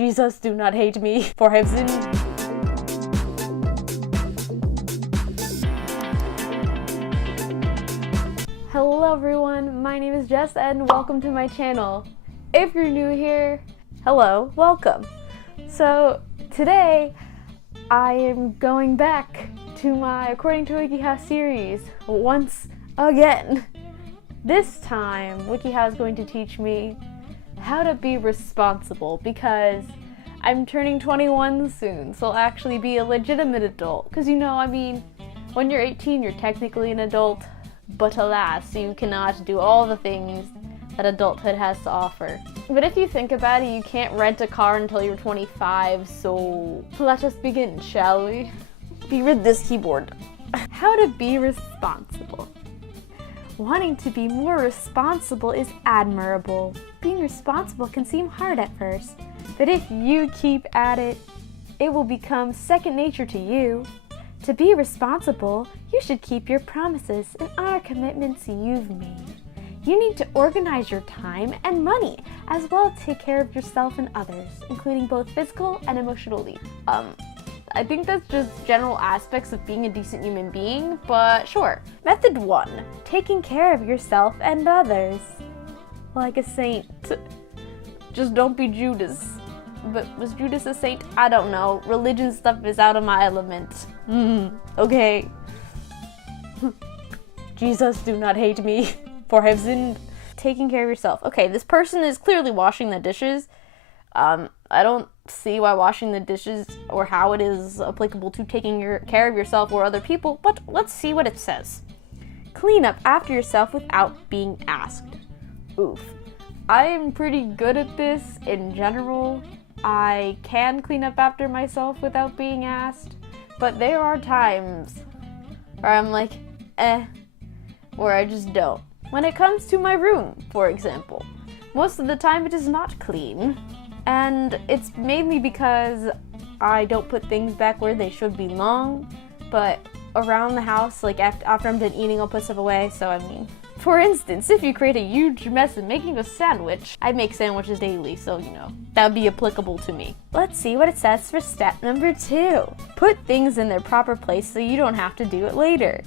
Jesus, do not hate me, for I have sinned. Hello everyone, my name is Jess and welcome to my channel. If you're new here, hello, welcome. So today I am going back to my According to WikiHow series once again. This time WikiHow is going to teach me how to be responsible because I'm turning 21 soon, so I'll actually be a legitimate adult. Because when you're 18 you're technically an adult, but alas, you cannot do all the things that adulthood has to offer. But if you think about it, you can't rent a car until you're 25, so let us begin, shall we? Be rid this keyboard. How to be responsible. Wanting to be more responsible is admirable. Being responsible can seem hard at first, but if you keep at it, it will become second nature to you. To be responsible, you should keep your promises and honor commitments you've made. You need to organize your time and money, as well as take care of yourself and others, including both physical and emotional needs. I think that's just general aspects of being a decent human being, but sure. Method 1, taking care of yourself and others. Like a saint. Just don't be Judas. But was Judas a saint? I don't know. Religion stuff is out of my element. Okay. Jesus, do not hate me, for I have sinned. Taking care of yourself. Okay, this person is clearly washing the dishes. I don't see why washing the dishes or how it is applicable to taking care of yourself or other people, but let's see what it says. Clean up after yourself without being asked. Oof. I am pretty good at this in general. I can clean up after myself without being asked, but there are times where I'm like, or I just don't. When it comes to my room, for example, most of the time it is not clean. And it's mainly because I don't put things back where they should belong, but around the house, like after I'm done eating, I'll put stuff away, for instance, if you create a huge mess in making a sandwich, I make sandwiches daily, so that would be applicable to me. Let's see what it says for step number 2. Put things in their proper place so you don't have to do it later.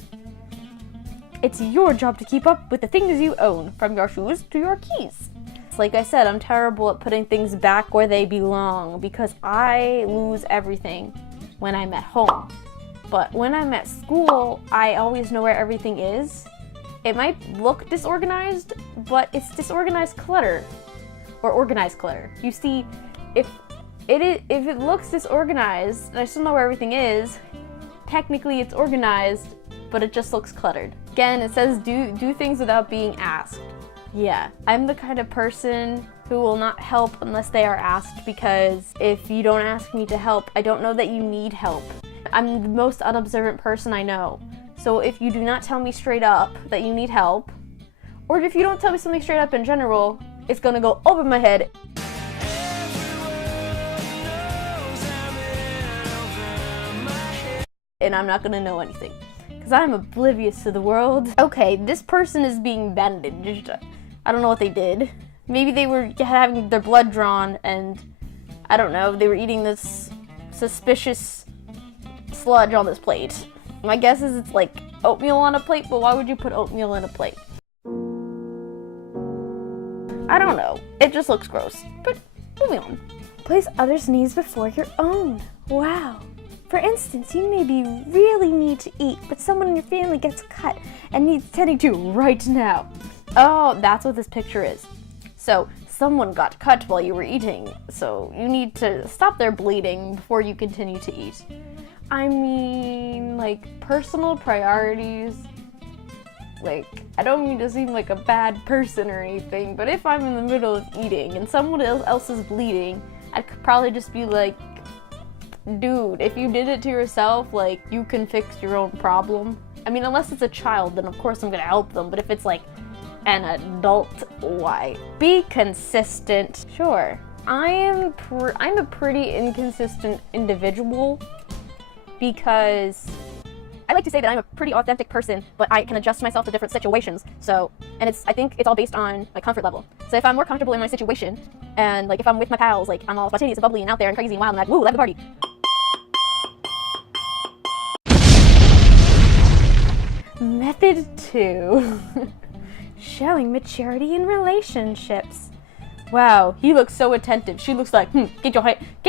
It's your job to keep up with the things you own, from your shoes to your keys. Like I said, I'm terrible at putting things back where they belong because I lose everything when I'm at home. But when I'm at school, I always know where everything is. It might look disorganized, but it's disorganized clutter, or organized clutter. You see, if it looks disorganized and I still know where everything is, technically it's organized, but it just looks cluttered. Again, it says do things without being asked. Yeah, I'm the kind of person who will not help unless they are asked, because if you don't ask me to help, I don't know that you need help. I'm the most unobservant person I know. So if you do not tell me straight up that you need help, or if you don't tell me something straight up in general, it's gonna go over my head. And I'm not gonna know anything, because I'm oblivious to the world. Okay, this person is being bandaged. I don't know what they did. Maybe they were having their blood drawn and, I don't know, they were eating this suspicious sludge on this plate. My guess is it's like oatmeal on a plate, but why would you put oatmeal in a plate? I don't know. It just looks gross. But moving on. Place others' needs before your own. Wow. For instance, you really need to eat, but someone in your family gets cut and needs tending to right now. Oh, that's what this picture is. So, someone got cut while you were eating, so you need to stop their bleeding before you continue to eat. Personal priorities. I don't mean to seem like a bad person or anything, but if I'm in the middle of eating and someone else is bleeding, I'd probably just be like, dude, if you did it to yourself, you can fix your own problem. Unless it's a child, then of course I'm gonna help them, but if it's an adult, why? Be consistent. Sure, I'm a pretty inconsistent individual because I like to say that I'm a pretty authentic person, but I can adjust myself to different situations. So, and I think it's all based on my comfort level. So if I'm more comfortable in my situation, and like if I'm with my pals, like I'm all spontaneous and bubbly and out there and crazy and wild and like, woo, let's party. Method 2. Showing maturity in relationships. Wow, he looks so attentive. She looks like, get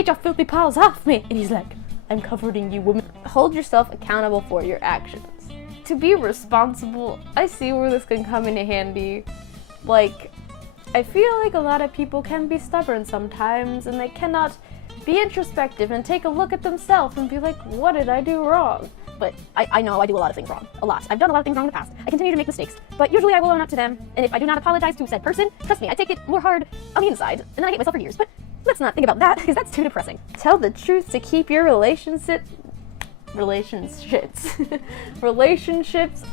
your filthy paws off me. And he's like, I'm comforting you, woman. Hold yourself accountable for your actions. To be responsible, I see where this can come in handy. Like, I feel like a lot of people can be stubborn sometimes, and they cannot be introspective and take a look at themselves and be like, what did I do wrong? But I know I do a lot of things wrong. A lot. I've done a lot of things wrong in the past. I continue to make mistakes. But usually I will own up to them, and if I do not apologize to said person, trust me, I take it more hard on the inside, and then I hate myself for years. But let's not think about that, because that's too depressing. Tell the truth to keep your relationships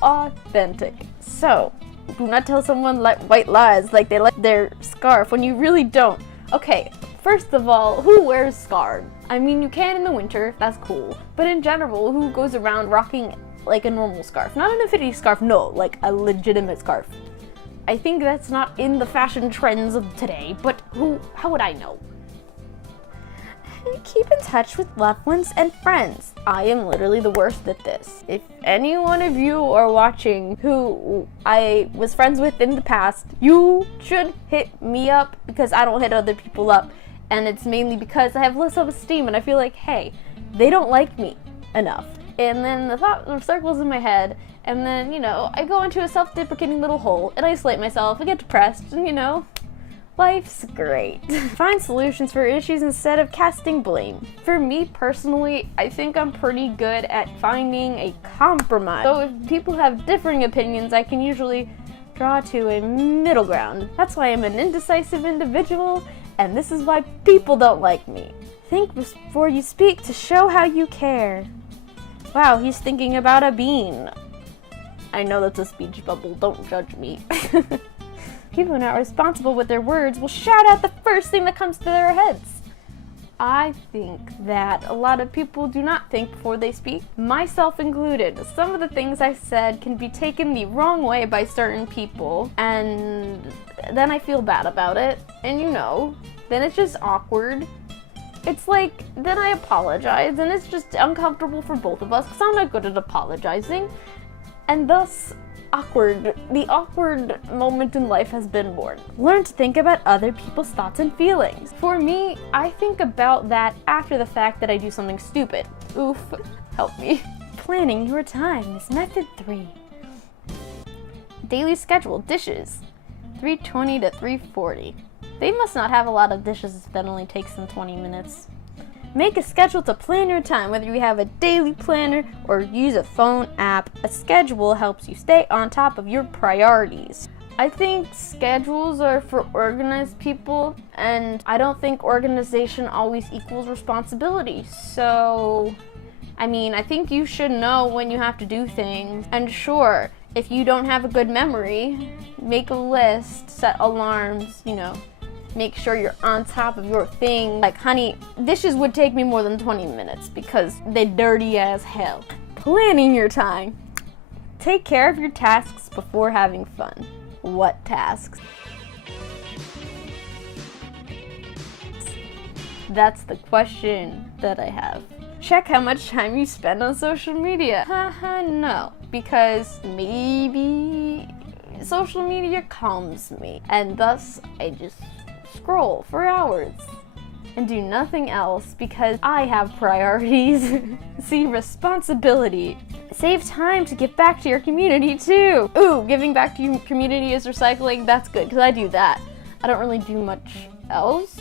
authentic. So, do not tell someone like white lies like they like their scarf when you really don't. Okay, first of all, who wears scarves? I mean, you can in the winter, that's cool. But in general, who goes around rocking like a normal scarf? Not an affinity scarf, no, like a legitimate scarf. I think that's not in the fashion trends of today, but how would I know? Keep in touch with loved ones and friends. I am literally the worst at this. If any one of you are watching who I was friends with in the past, you should hit me up, because I don't hit other people up. And it's mainly because I have low self-esteem and I feel like, hey, they don't like me enough. And then the thought circles in my head, and then, I go into a self-deprecating little hole and isolate myself and get depressed, and life's great. Find solutions for issues instead of casting blame. For me personally, I think I'm pretty good at finding a compromise. So if people have differing opinions, I can usually draw to a middle ground. That's why I'm an indecisive individual, and this is why people don't like me. Think before you speak to show how you care. Wow, he's thinking about a bean. I know that's a speech bubble, don't judge me. People who are not responsible with their words will shout out the first thing that comes to their heads. I think that a lot of people do not think before they speak, myself included. Some of the things I said can be taken the wrong way by certain people, and then I feel bad about it, and then it's just awkward. It's like, then I apologize, and it's just uncomfortable for both of us, because I'm not good at apologizing, and thus, the awkward moment in life has been born. Learn to think about other people's thoughts and feelings. For me, I think about that after the fact that I do something stupid. Oof, help me. Planning your time is method 3. Daily schedule, dishes, 3:20 to 3:40. They must not have a lot of dishes that only takes them 20 minutes. Make a schedule to plan your time, whether you have a daily planner or use a phone app. A schedule helps you stay on top of your priorities. I think schedules are for organized people, and I don't think organization always equals responsibility. So, I think you should know when you have to do things. And sure, if you don't have a good memory, make a list, set alarms, make sure you're on top of your thing. Like, honey, dishes would take me more than 20 minutes because they're dirty as hell. Planning your time. Take care of your tasks before having fun. What tasks? That's the question that I have. Check how much time you spend on social media. Haha, no. Because maybe social media calms me, and thus I just scroll for hours and do nothing else because I have priorities. See, responsibility. Save time to give back to your community too. Ooh, giving back to your community is recycling. That's good, because I do that. I don't really do much else.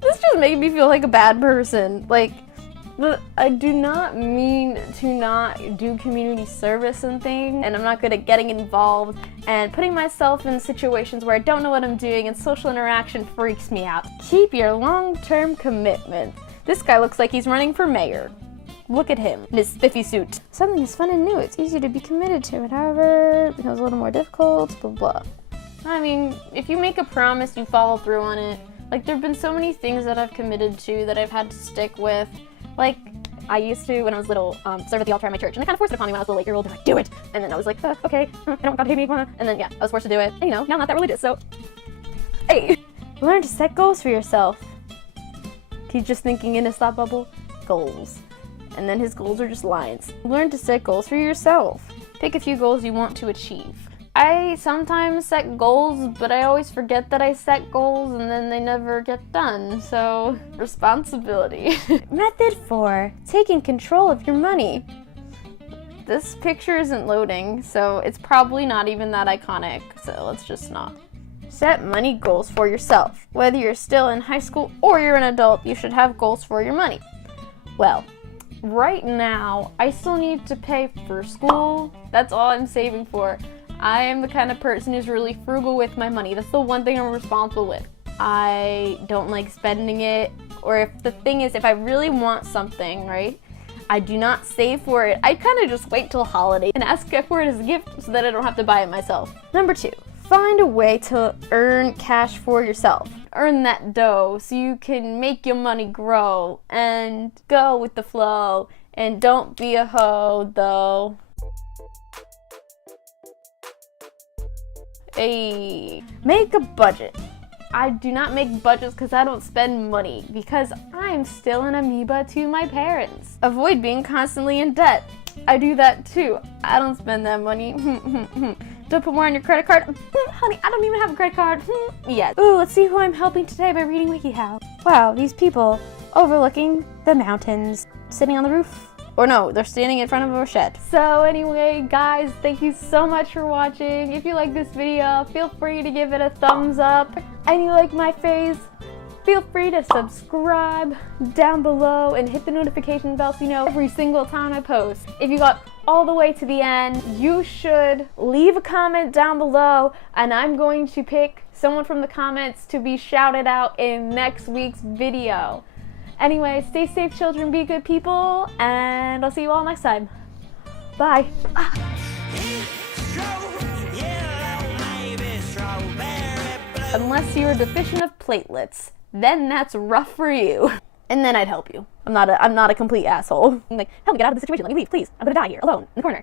This just made me feel like a bad person. I do not mean to not do community service and things, and I'm not good at getting involved and putting myself in situations where I don't know what I'm doing, and social interaction freaks me out. Keep your long-term commitment. This guy looks like he's running for mayor. Look at him in his spiffy suit. Something is fun and new. It's easy to be committed to it. However, it becomes a little more difficult, blah, blah. If you make a promise, you follow through on it. There have been so many things that I've committed to that I've had to stick with. I used to, when I was little, serve at the altar at my church, and they kind of forced it upon me when I was a little 8-year-old. They're like, do it! And then I was like, okay, I don't gotta pay me, and then yeah, I was forced to do it. And now I'm not that religious, so, hey! Learn to set goals for yourself. He's just thinking in his thought bubble, goals. And then his goals are just lines. Learn to set goals for yourself. Pick a few goals you want to achieve. I sometimes set goals, but I always forget that I set goals and then they never get done, so responsibility. Method 4, taking control of your money. This picture isn't loading, so it's probably not even that iconic, so let's just not. Set money goals for yourself. Whether you're still in high school or you're an adult, you should have goals for your money. Well, right now, I still need to pay for school. That's all I'm saving for. I am the kind of person who's really frugal with my money. That's the one thing I'm responsible with. I don't like spending it, or if the thing is, if I really want something, right, I do not save for it. I kind of just wait till holiday and ask for it as a gift so that I don't have to buy it myself. Number 2, find a way to earn cash for yourself. Earn that dough so you can make your money grow and go with the flow, and don't be a hoe though. Hey, make a budget. I do not make budgets because I don't spend money, because I'm still an amoeba to my parents. Avoid being constantly in debt. I do that too. I don't spend that money. Don't put more on your credit card. Honey, I don't even have a credit card. Yes. Ooh, let's see who I'm helping today by reading WikiHow. Wow, these people overlooking the mountains, sitting on the roof. Or no, they're standing in front of a shed. So anyway, guys, thank you so much for watching. If you like this video, feel free to give it a thumbs up. And you like my face, feel free to subscribe down below and hit the notification bell so you know every single time I post. If you got all the way to the end, you should leave a comment down below, and I'm going to pick someone from the comments to be shouted out in next week's video. Anyway, stay safe, children, be good people, and I'll see you all next time. Bye. Unless you're deficient of platelets, then that's rough for you. And then I'd help you. I'm not a complete asshole. I'm like, help me get out of the situation. Let me leave, please. I'm gonna die here, alone, in the corner.